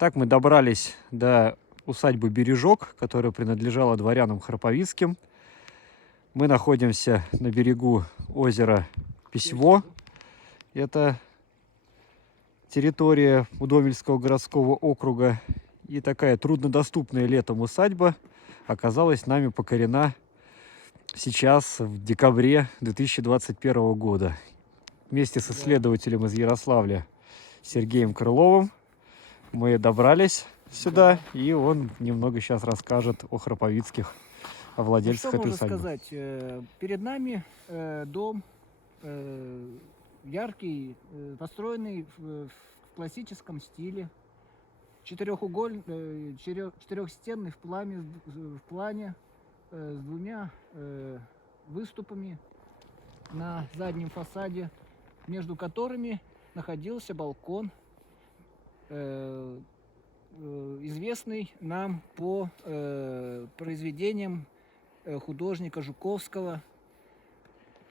Итак, мы добрались до усадьбы Бережок, которая принадлежала дворянам Храповицким. Мы находимся на берегу озера Письво. Это территория Удомельского городского округа. И такая труднодоступная летом усадьба оказалась нами покорена сейчас, в декабре 2021 года. Вместе с исследователем из Ярославля Сергеем Крыловым мы добрались сюда, и он немного сейчас расскажет о храповицких, о владельцах этой усадьбы. Сказать? Перед нами дом яркий, построенный в классическом стиле, четырехстенный в плане с двумя выступами на заднем фасаде, между которыми находился балкон, известный нам по произведениям художника Жуковского.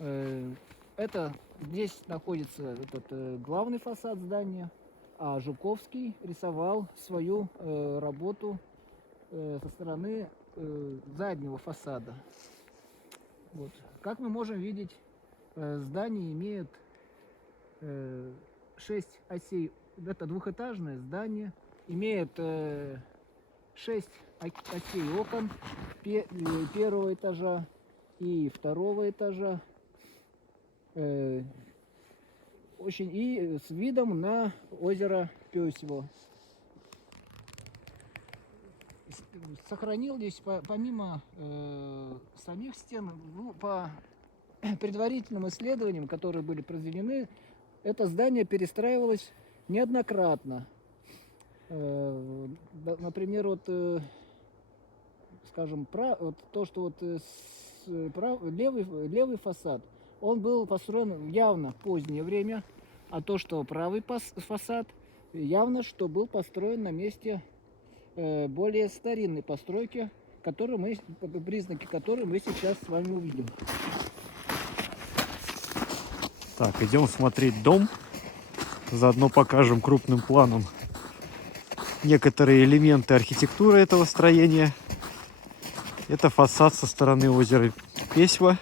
Это здесь находится главный фасад здания, а Жуковский рисовал свою работу со стороны заднего фасада. Вот. Как мы можем видеть, здание имеет 6 осей. Это двухэтажное здание, имеет 6 осей окон первого этажа и второго этажа. И с видом на озеро Пёсьво. Сохранил здесь, помимо самих стен, по предварительным исследованиям, которые были произведены, это здание перестраивалось неоднократно. Например, скажем, то, что левый фасад, он был построен явно в позднее время, а то, что правый фасад, явно, что был построен на месте более старинной постройки, признаки которой мы сейчас с вами увидим. Так, идем смотреть дом. Заодно покажем крупным планом некоторые элементы архитектуры этого строения. Это фасад со стороны озера Песьва,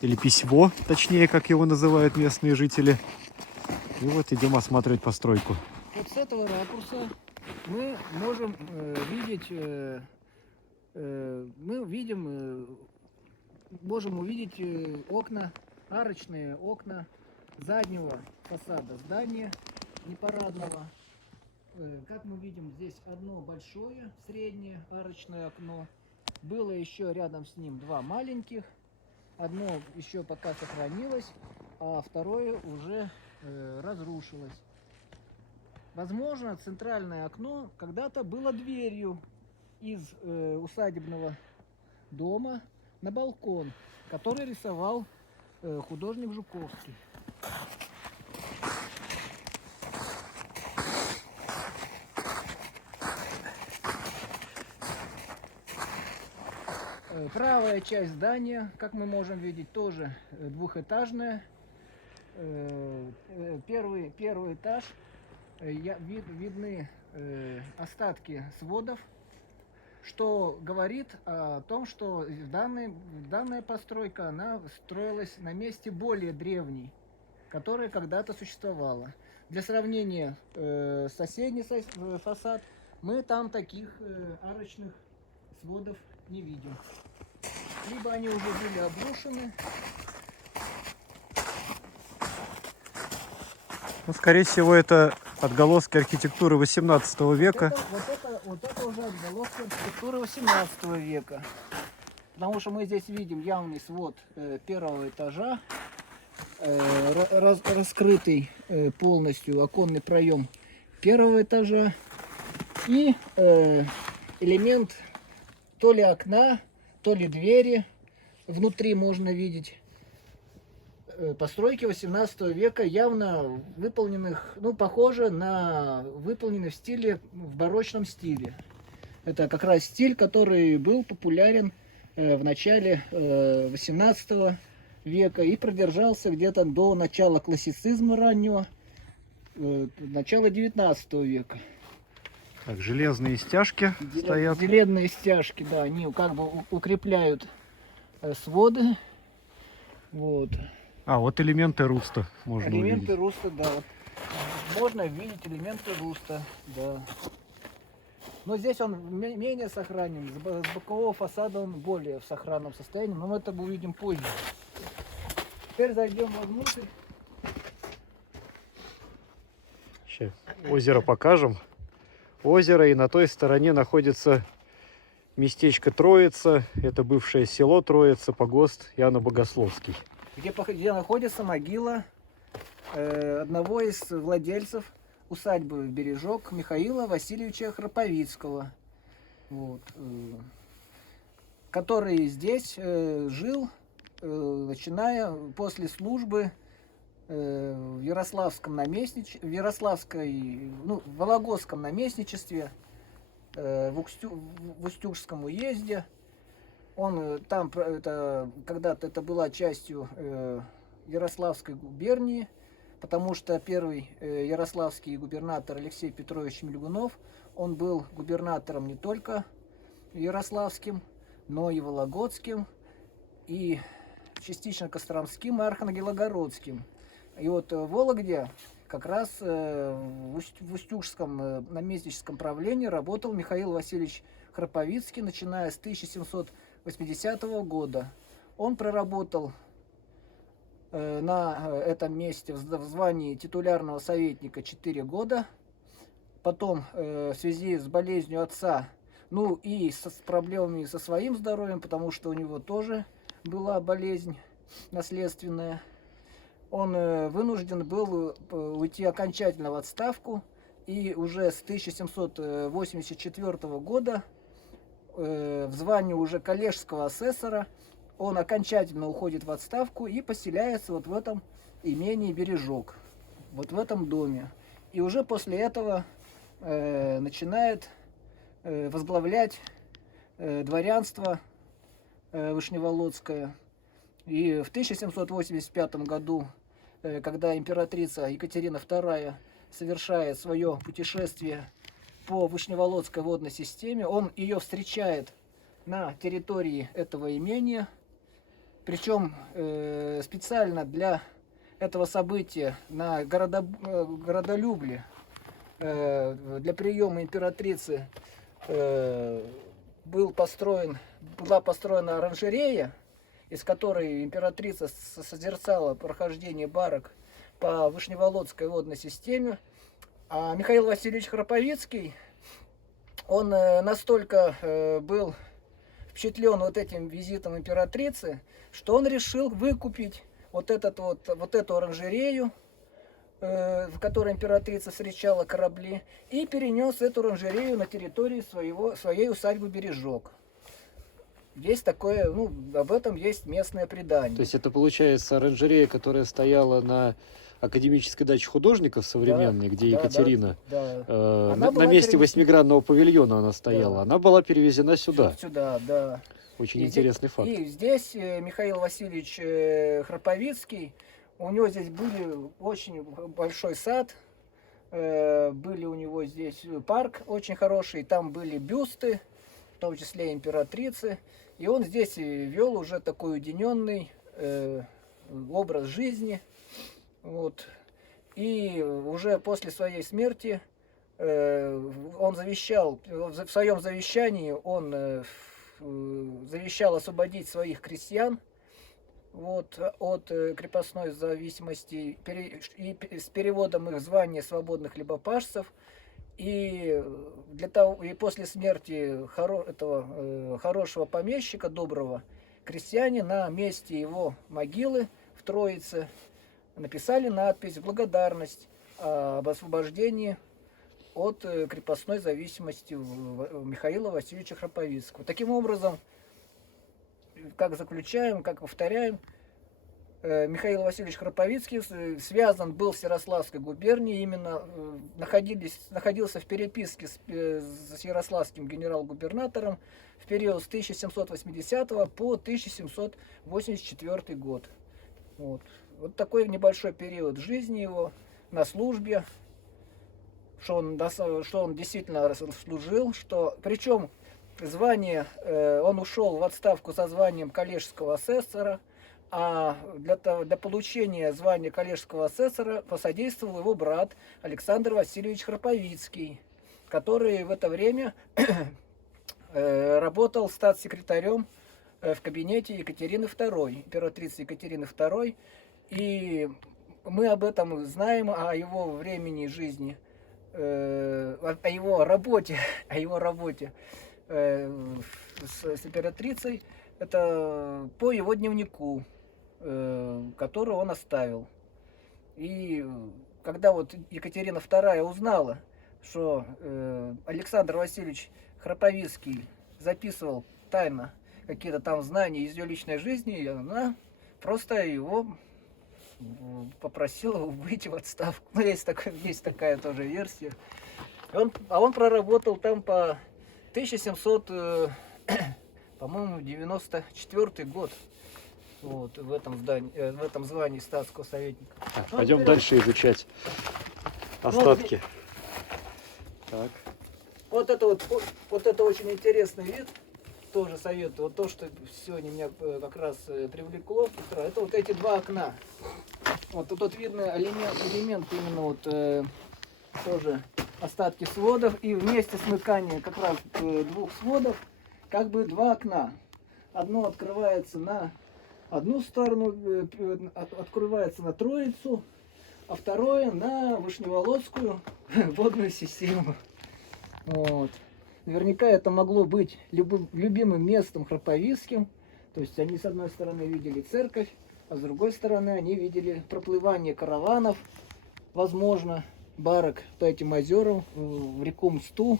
или Письво, точнее, как его называют местные жители. И вот идем осматривать постройку. Вот с этого ракурса мы можем можем увидеть окна, арочные окна заднего фасада здания непарадного. Как мы видим, здесь одно большое среднее арочное окно. Было еще рядом с ним два маленьких. Одно еще пока сохранилось, а второе уже разрушилось. Возможно, центральное окно когда-то было дверью из усадебного дома на балкон, который рисовал художник Жуковский. Правая часть здания, как мы можем видеть, тоже двухэтажная. Первый этаж, видны остатки сводов, что говорит о том, что данная постройка, она строилась на месте более древней, которая когда-то существовала. Для сравнения, соседний фасад, мы там таких арочных сводов не видим. Либо они уже были обрушены. Ну, скорее всего, это отголоски архитектуры 18 века. Вот это уже отголоски архитектуры 18 века. Потому что мы здесь видим явный свод первого этажа, раскрытый полностью оконный проем первого этажа и элемент то ли окна, то ли двери. Внутри можно видеть постройки 18 века, явно выполненных, похоже на выполненные в барочном стиле. Это как раз стиль, который был популярен в начале 18 века и продержался где-то до начала классицизма раннего, начала 19 века. Так, железные стяжки стоят. Железные стяжки, да, они как бы укрепляют своды. Вот. А, вот элементы руста можно Элементы увидеть. руста, да. Вот. Можно видеть элементы руста, да. Но здесь он менее сохранен. С бокового фасада он более в сохранном состоянии, но мы это увидим позже. Теперь зайдем внутрь. Сейчас озеро покажем. Озеро, и на той стороне находится местечко Троица. Это бывшее село Троица, погост Иоанна Богословский. Где находится могила одного из владельцев усадьбы Бережок Михаила Васильевича Храповицкого, вот, который здесь жил, начиная после службы в Ярославском в Вологодском наместничестве, в Устюжском уезде. Он там, когда-то это была частью Ярославской губернии, потому что первый ярославский губернатор Алексей Петрович Мельгунов, он был губернатором не только ярославским, но и вологодским, и частично костромским и архангелогородским. И вот в Вологде как раз в Устюжском наместническом правлении работал Михаил Васильевич Храповицкий, начиная с 1780 года. Он проработал на этом месте в звании титулярного советника 4 года. Потом в связи с болезнью отца, ну и с проблемами со своим здоровьем, потому что у него тоже была болезнь наследственная, он вынужден был уйти окончательно в отставку, и уже с 1784 года в звании уже коллежского асессора он окончательно уходит в отставку и поселяется вот в этом имении Бережок, вот в этом доме. И уже после этого начинает возглавлять дворянство Вышневолодское. И в 1785 году, когда императрица Екатерина II совершает свое путешествие по Вышневолодской водной системе, он ее встречает на территории этого имения. Причем специально для этого события на Городолюбле для приема императрицы была построена оранжерея, из которой императрица созерцала прохождение барок по Вышневолодской водной системе. А Михаил Васильевич Храповицкий, он настолько был впечатлен вот этим визитом императрицы, что он решил выкупить вот эту оранжерею, в которой императрица встречала корабли, и перенес эту оранжерею на территорию своей усадьбы Бережок. Есть такое, ну, об этом есть местное предание. То есть это получается оранжерея, которая стояла на академической даче художников современной, где Екатерина, на месте восьмигранного павильона она стояла. Да. Она была перевезена сюда. Сюда, да. Очень интересный факт. И здесь Михаил Васильевич Храповицкий, у него здесь был очень большой сад, были у него здесь парк очень хороший, там были бюсты, в том числе императрицы. И он здесь вел уже такой уединенный образ жизни. Вот. И уже после своей смерти он завещал, в своем завещании он завещал освободить своих крестьян вот, от крепостной зависимости и с переводом их звания свободных хлебопашцев. И после смерти этого хорошего помещика, доброго, крестьяне на месте его могилы в Троице написали надпись в благодарность об освобождении от крепостной зависимости Михаила Васильевича Храповицкого. Таким образом, как заключаем, как повторяем, Михаил Васильевич Храповицкий связан был с Ярославской губернией, именно находился в переписке с ярославским генерал-губернатором в период с 1780 по 1784 год. Вот такой небольшой период жизни его на службе. что он действительно служил, что причем звание, он ушел в отставку со званием коллежского асессора, а для получения звания коллежского асессора посодействовал его брат Александр Васильевич Храповицкий, который в это время работал статс-секретарем в кабинете Екатерины II, императрицы Екатерины II. И мы об этом знаем, о его времени жизни, о его работе, с императрицей, это по его дневнику, который он оставил. И когда вот Екатерина II узнала, что Александр Васильевич Храповицкий записывал тайно какие-то там знания из ее личной жизни, и она просто его попросила выйти в отставку. Ну, есть такая тоже версия. Он проработал там по 1700, по-моему, 94 год. Вот, в этом звании статского советника. Пойдем дальше изучать остатки. Так. Вот это очень интересный вид. Тоже советую. Вот то, что сегодня меня как раз привлекло, это вот эти два окна. Вот тут видно элемент именно вот тоже остатки сводов, и вместе смыкания как раз двух сводов как бы два окна. Одно открывается на одну сторону, открывается на Троицу, а второе на Вышневолодскую водную систему. Вот. Наверняка это могло быть любимым местом Храповицким. То есть они с одной стороны видели церковь, а с другой стороны они видели проплывание караванов, возможно, барок по этим озерам в реку Мсту.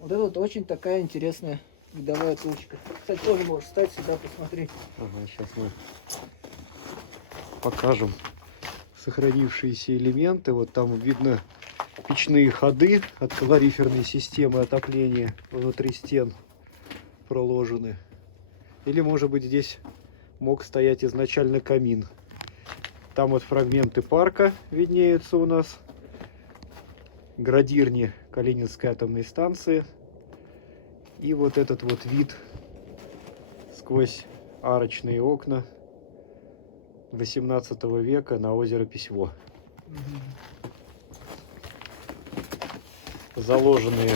Вот это вот очень такая интересная видовая точка. Кстати, тоже можешь встать сюда посмотреть. Ага, сейчас мы покажем сохранившиеся элементы. Вот там видно печные ходы от калориферной системы отопления внутри стен проложены. Или, может быть, здесь мог стоять изначально камин. Там вот фрагменты парка виднеются у нас. Градирни Калининской атомной станции. И вот этот вот вид сквозь арочные окна 18 века на озеро Письво. Заложенные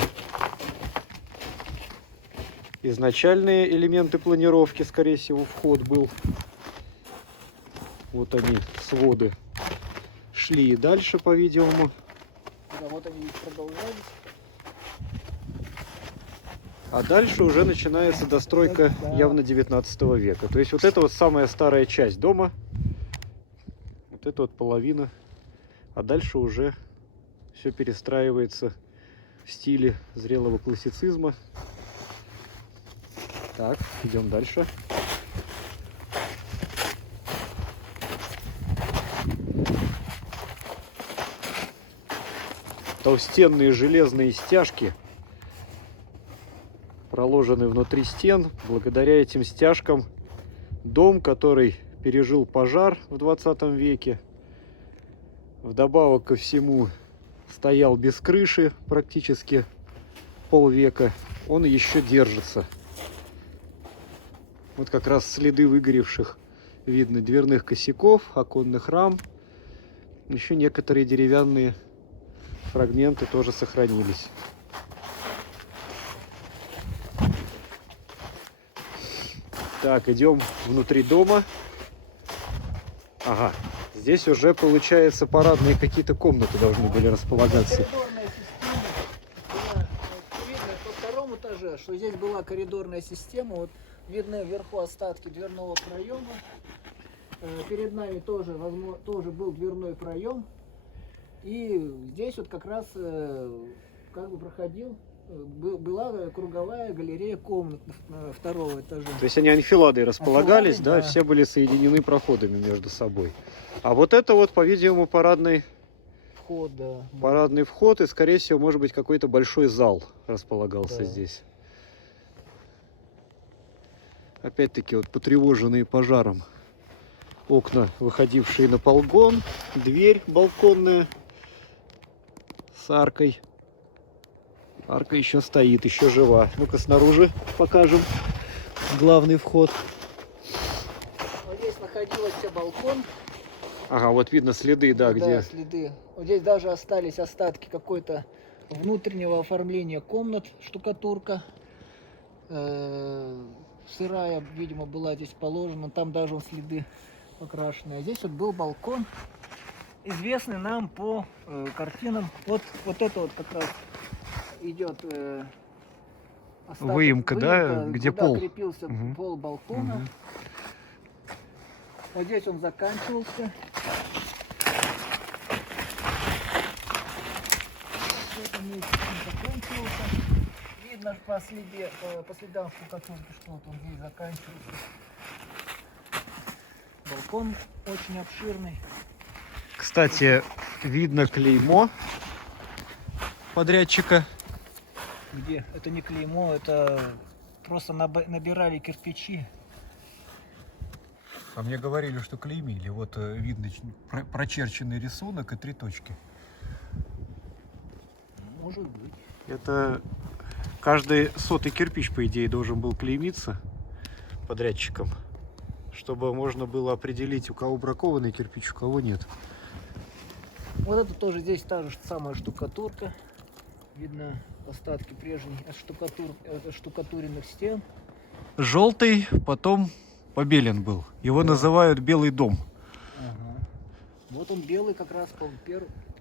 изначальные элементы планировки, скорее всего, вход был. Вот они, своды, шли и дальше, по-видимому. Да, вот они продолжались. А дальше уже начинается достройка явно 19 века. То есть вот это вот самая старая часть дома. Вот это вот половина. А дальше уже все перестраивается в стиле зрелого классицизма. Так, идем дальше. Толстенные железные стяжки проложены внутри стен. Благодаря этим стяжкам дом, который пережил пожар в 20 веке, вдобавок ко всему стоял без крыши практически полвека, он еще держится. Вот как раз следы выгоревших видно дверных косяков, оконных рам. Еще некоторые деревянные фрагменты тоже сохранились. Так, идем внутри дома. Ага, здесь уже, получается, парадные какие-то комнаты должны были располагаться. Коридорная система. Видно по второму этаже, что здесь была коридорная система. Вот видны вверху остатки дверного проема. Перед нами тоже был дверной проем. И здесь вот как раз как бы проходил, была круговая галерея комнат второго этажа. То есть они анфиладой располагались, Анфилады, да, все были соединены проходами между собой. А вот это вот, по-видимому, парадный Вход, да. парадный вход, и, скорее всего, может быть, какой-то большой зал располагался Да. здесь. Опять-таки вот потревоженные пожаром окна, выходившие на балкон, дверь балконная с аркой. Арка еще стоит, еще жива. Ну-ка снаружи покажем главный вход. Вот здесь находился балкон. Ага, вот видно следы, да, где... следы. Вот здесь даже остались остатки какой-то внутреннего оформления комнат, штукатурка. Сырая, видимо, была здесь положена. Там даже вон следы покрашенные. А здесь вот был балкон, известный нам по картинам. Вот это вот как раз идет Выемка, да, где куда пол. крепился пол балкона. Вот здесь он заканчивался. В этом месте он заканчивался. Видно по следам штукатурки, что вот он здесь заканчивался. Балкон очень обширный. Кстати, видно клеймо подрядчика. Где? Это не клеймо, это просто набирали кирпичи. А мне говорили, что клеймили. Вот видно прочерченный рисунок и 3 точки. Может быть. Это каждый 100-й кирпич, по идее, должен был клеймиться подрядчиком, чтобы можно было определить, у кого бракованный кирпич, у кого нет. Вот это тоже здесь та же самая штукатурка. Видно остатки прежней штукатуренных стен. Желтый, потом побелен был. Его называют Белый дом. Ага. Вот он белый как раз,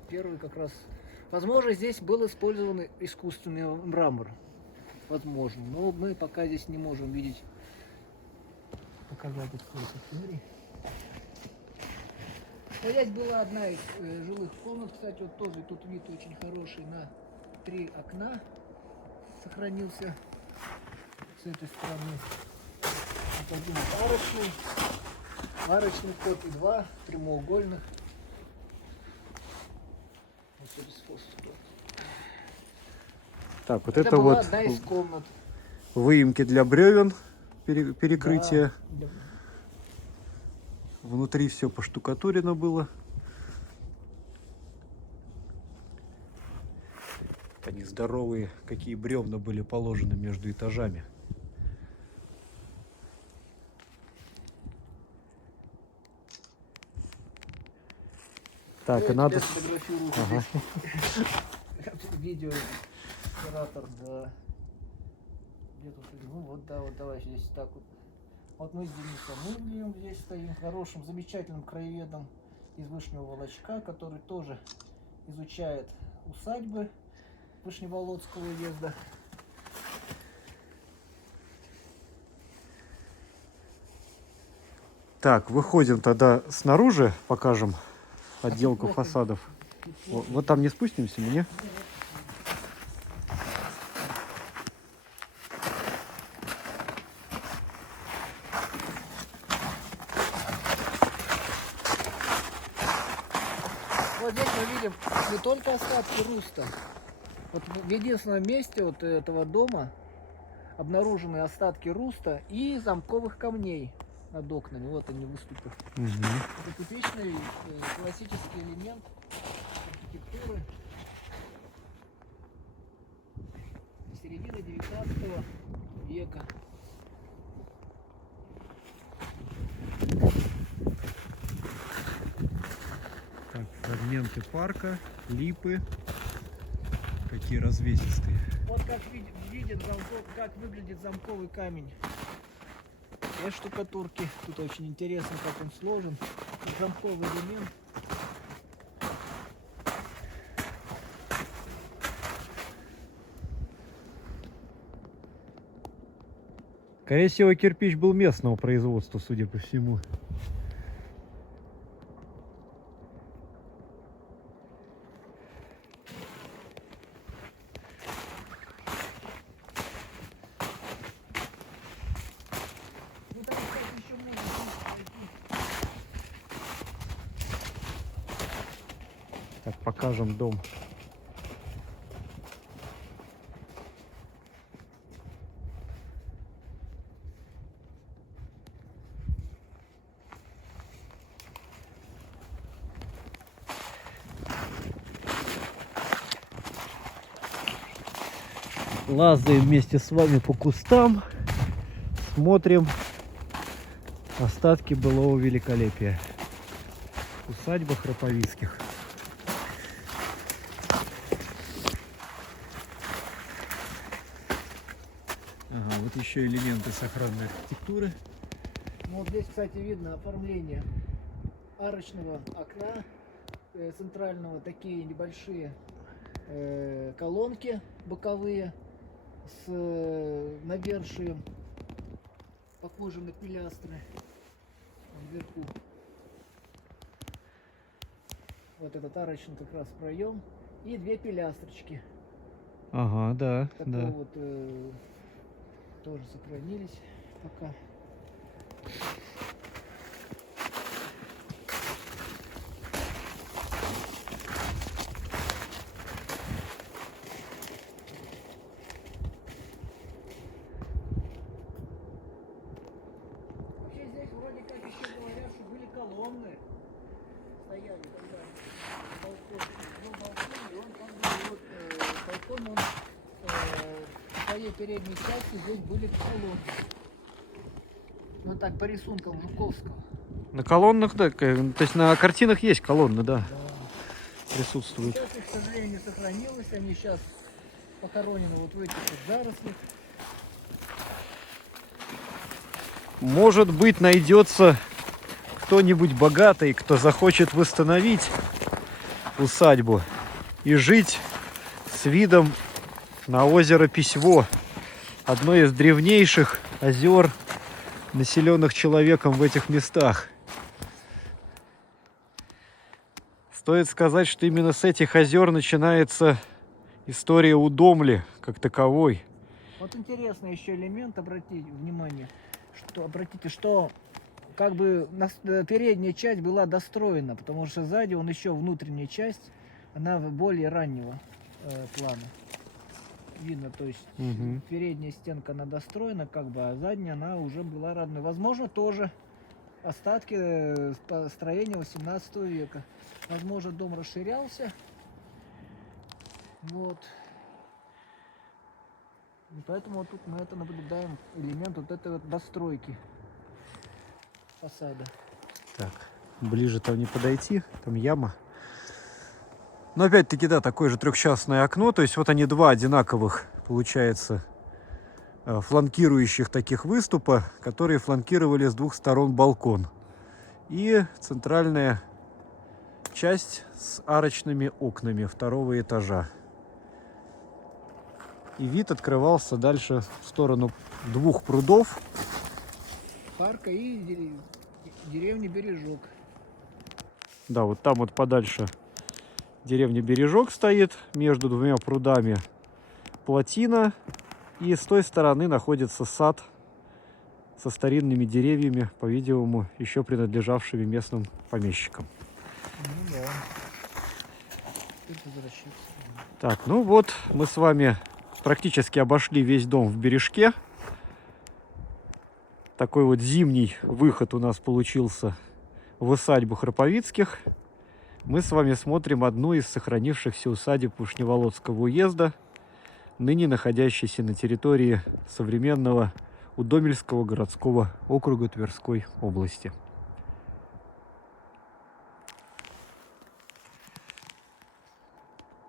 первый как раз. Возможно, здесь был использован искусственный мрамор. Возможно. Но мы пока здесь не можем видеть, показать экскурсию. Вот здесь была одна из жилых комнат. Кстати, вот тоже тут вид очень хороший на 3 окна сохранился с этой стороны. Вот один арочный вход и 2 прямоугольных. Вот через фасад. Так, вот Это это была вот одна из комнат. выемки для бревен, перекрытие. Да. Внутри все поштукатурено было. Они здоровые, какие бревна были положены между этажами. Так, и надо... Ага. Видео оператор, да. Где тут? Ну вот, да, вот давай здесь так вот. Вот мы с Денисом Ильем здесь стоим, хорошим, замечательным краеведом из Вышнего Волочка, который тоже изучает усадьбы Вышневолодского уезда. Так, выходим тогда снаружи, покажем отделку фасадов. Вот там не спустимся, мне? Вот здесь мы видим не только остатки руста. Вот в единственном месте вот этого дома обнаружены остатки руста и замковых камней над окнами. Вот они выступы. Это типичный классический элемент архитектуры середины 19 века. Так, фрагменты парка, липы, какие развесистые. Вот как видит замков, как выглядит замковый камень. Без штукатурки. Тут очень интересно, как он сложен. Как замковый элемент. Скорее всего, кирпич был местного производства, судя по всему. Ну, там, кстати, еще много. Так, покажем дом. Лазаем вместе с вами по кустам, смотрим остатки былого великолепия. Усадьба Храповицких. Ага, вот еще элементы сохранной архитектуры. Ну, вот здесь, кстати, видно оформление арочного окна центрального, такие небольшие колонки боковые с навершием, похожим на пилястры вверху. Вот этот арочный как раз проем и две пилястрочки. Ага, да, Такого да. вот тоже сохранились пока. Вообще здесь вроде как еще говорят, что были колонны, стояли тогда балкон, ну, балкон, и он как бы вот балкон, он в своей передней части здесь были колонны. Ну так по рисункам Жуковского. На колоннах, да, то есть на картинах есть колонны, да, Да. присутствуют. Сейчас их, к сожалению, не сохранилось, они сейчас похоронены вот в этих вот зарослях. Может быть, найдется кто-нибудь богатый, кто захочет восстановить усадьбу и жить с видом на озеро Письво, одно из древнейших озер, населенных человеком в этих местах. Стоит сказать, что именно с этих озер начинается история Удомли как таковой. Вот интересный еще элемент, обратите внимание, что как бы передняя часть была достроена, потому что сзади он еще внутренняя часть, она более раннего плана. Видно, то есть передняя стенка она достроена, как бы, а задняя она уже была родной. Возможно, тоже остатки строения 18 века. Возможно, дом расширялся. Вот. И поэтому вот тут мы это наблюдаем, элемент вот этой вот достройки фасада. Так, ближе там не подойти, там яма. Но опять-таки, да, такое же трехчастное окно. То есть вот они два одинаковых, получается, фланкирующих таких выступа, которые фланкировали с двух сторон балкон. И центральная часть с арочными окнами второго этажа. И вид открывался дальше в сторону двух прудов. Парка и деревни Бережок. Да, вот там вот подальше деревня Бережок стоит, между двумя прудами плотина. И с той стороны находится сад со старинными деревьями, по-видимому, еще принадлежавшими местным помещикам. Ну да. Теперь возвращаться. Так, ну вот мы с вами практически обошли весь дом в Бережке. Такой вот зимний выход у нас получился в усадьбу Храповицких. Мы с вами смотрим одну из сохранившихся усадеб Вышневолодского уезда, ныне находящейся на территории современного Удомельского городского округа Тверской области.